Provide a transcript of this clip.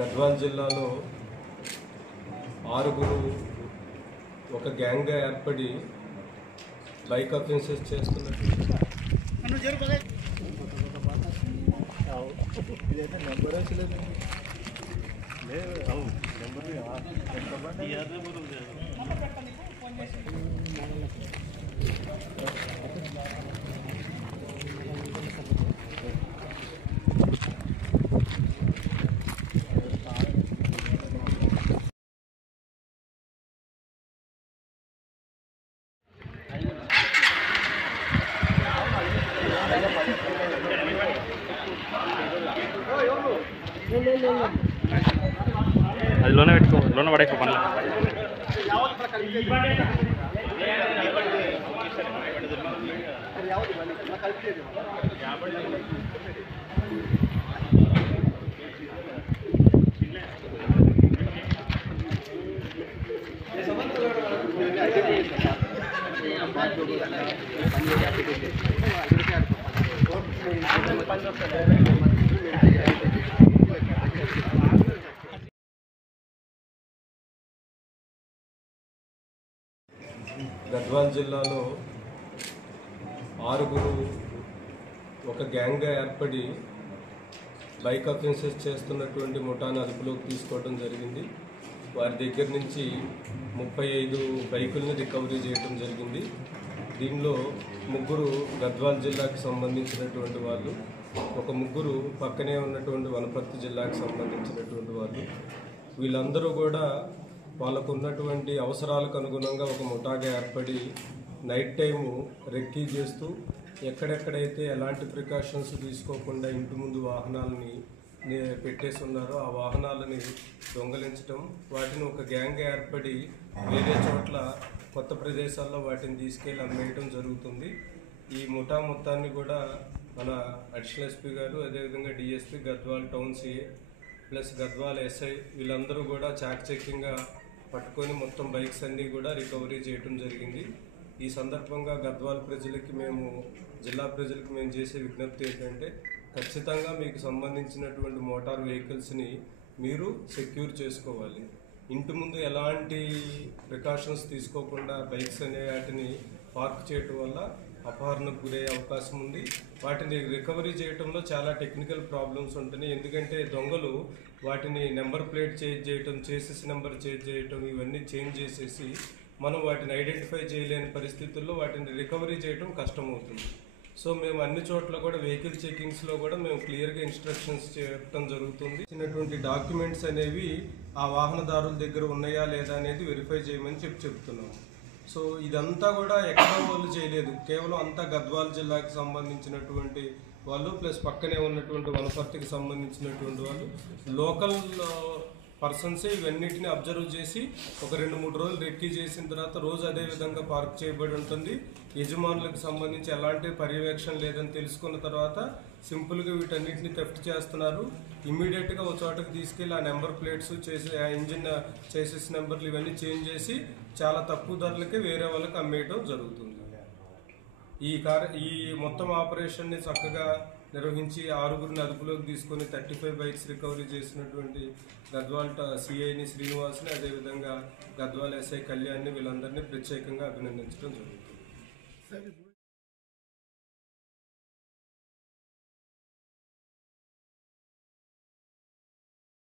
గద్వాల్ జిల్లాలో 6 ఒక గ్యాంగ్గా ఏర్పడి బైక్ అఫెన్సెస్ చేస్తున్నట్టు అది లోన పెట్టుకో, లోన పడేకో పనులు. గద్వాల్ జిల్లాలో 6 ఒక గ్యాంగ్గా ఏర్పడి బైక్ అఫెన్సెస్ చేస్తున్నటువంటి ముఠాను అదుపులోకి తీసుకోవడం జరిగింది. వారి దగ్గర నుంచి 35 బైకుల్ని రికవరీ చేయడం జరిగింది. దీనిలో 3 గద్వాల్ జిల్లాకు సంబంధించినటువంటి వాళ్ళు, ఒక 3 పక్కనే ఉన్నటువంటి వనపర్తి జిల్లాకు సంబంధించినటువంటి వాళ్ళు. వీళ్ళందరూ కూడా వాళ్ళకు ఉన్నటువంటి అవసరాలకు అనుగుణంగా ఒక ముఠాగా ఏర్పడి నైట్ టైము రెక్కీ చేస్తూ ఎక్కడెక్కడైతే ఎలాంటి ప్రికాషన్స్ తీసుకోకుండా ఇంటి ముందు వాహనాలని పెట్టేసి ఉన్నారో ఆ వాహనాలని దొంగలించడం, వాటిని ఒక గ్యాంగ్గా ఏర్పడి వేరే చోట్ల కొత్త ప్రదేశాల్లో వాటిని తీసుకెళ్ళి అమ్మేయడం జరుగుతుంది. ఈ ముఠా మొత్తాన్ని కూడా మన అడిషనల్ ఎస్పీ గారు, అదేవిధంగా DSP, Gadwal town CA plus Gadwal SI వీళ్ళందరూ కూడా చాకచక్యంగా పట్టుకొని మొత్తం బైక్స్ అన్నీ కూడా రికవరీ చేయడం జరిగింది. ఈ సందర్భంగా గద్వాల్ ప్రజలకి జిల్లా ప్రజలకు మేము చేసే విజ్ఞప్తి ఏంటంటే, ఖచ్చితంగా మీకు సంబంధించినటువంటి మోటార్ వెహికల్స్ని మీరు సెక్యూర్ చేసుకోవాలి. ఇంటి ముందు ఎలాంటి ప్రికాషన్స్ తీసుకోకుండా బైక్స్ అనే వాటిని పార్క్ చేయటం వల్ల అపహరణకు గురయ్యే అవకాశం ఉంది. వాటిని రికవరీ చేయడంలో చాలా టెక్నికల్ ప్రాబ్లమ్స్ ఉంటున్నాయి. ఎందుకంటే దొంగలు వాటిని నెంబర్ ప్లేట్ చేంజ్ చేయటం, చేసెస్ నెంబర్ చేంజ్ చేయటం, ఇవన్నీ చేంజ్ చేసేసి మనం వాటిని ఐడెంటిఫై చేయలేని పరిస్థితుల్లో వాటిని రికవరీ చేయడం కష్టమవుతుంది. సో మేము అన్ని చోట్ల కూడా వెహికల్ చెకింగ్స్లో కూడా మేము క్లియర్గా ఇన్స్ట్రక్షన్స్ చెప్పడం జరుగుతుంది. ఇచ్చినటువంటి డాక్యుమెంట్స్ అనేవి ఆ వాహనదారుల దగ్గర ఉన్నాయా లేదా అనేది వెరిఫై చేయమని చెప్తున్నాము. సో ఇదంతా కూడా ఎక్కడో వాళ్ళు చేయలేదు, కేవలం అంతా గద్వాల్ జిల్లాకి సంబంధించినటువంటి వాళ్ళు ప్లస్ పక్కనే ఉన్నటువంటి వనపర్తికి సంబంధించినటువంటి వాళ్ళు లోకల్ పర్సన్సే ఇవన్నిటిని అబ్జర్వ్ చేసి ఒక 2-3 రోజులు రెక్కీ చేసిన తర్వాత రోజు అదే విధంగా పార్క్ చేయబడి ఉంటుంది. యజమానులకు సంబంధించి ఎలాంటి పర్యవేక్షణ లేదని తెలుసుకున్న తర్వాత సింపుల్గా వీటన్నిటిని థెఫ్ట్ చేస్తున్నారు. ఇమ్మీడియట్గా ఒక చోటకి తీసుకెళ్ళి ఆ నెంబర్ ప్లేట్స్ చేసి ఆ ఇంజిన్ చేసేస్ నెంబర్లు ఇవన్నీ చేంజ్ చేసి చాలా తక్కువ ధరలకే వేరే వాళ్ళకి అమ్మేయడం జరుగుతుంది. ఈ మొత్తం ఆపరేషన్ని చక్కగా నిర్వహించి 6 అదుపులోకి తీసుకొని 35 బైక్స్ రికవరీ చేసినటువంటి గద్వాల్ సిఐని శ్రీనివాస్ని, అదేవిధంగా గద్వాల్ ఎస్ఐ కళ్యాణ్ని వీళ్ళందరినీ ప్రత్యేకంగా అభినందించడం జరుగుతుంది.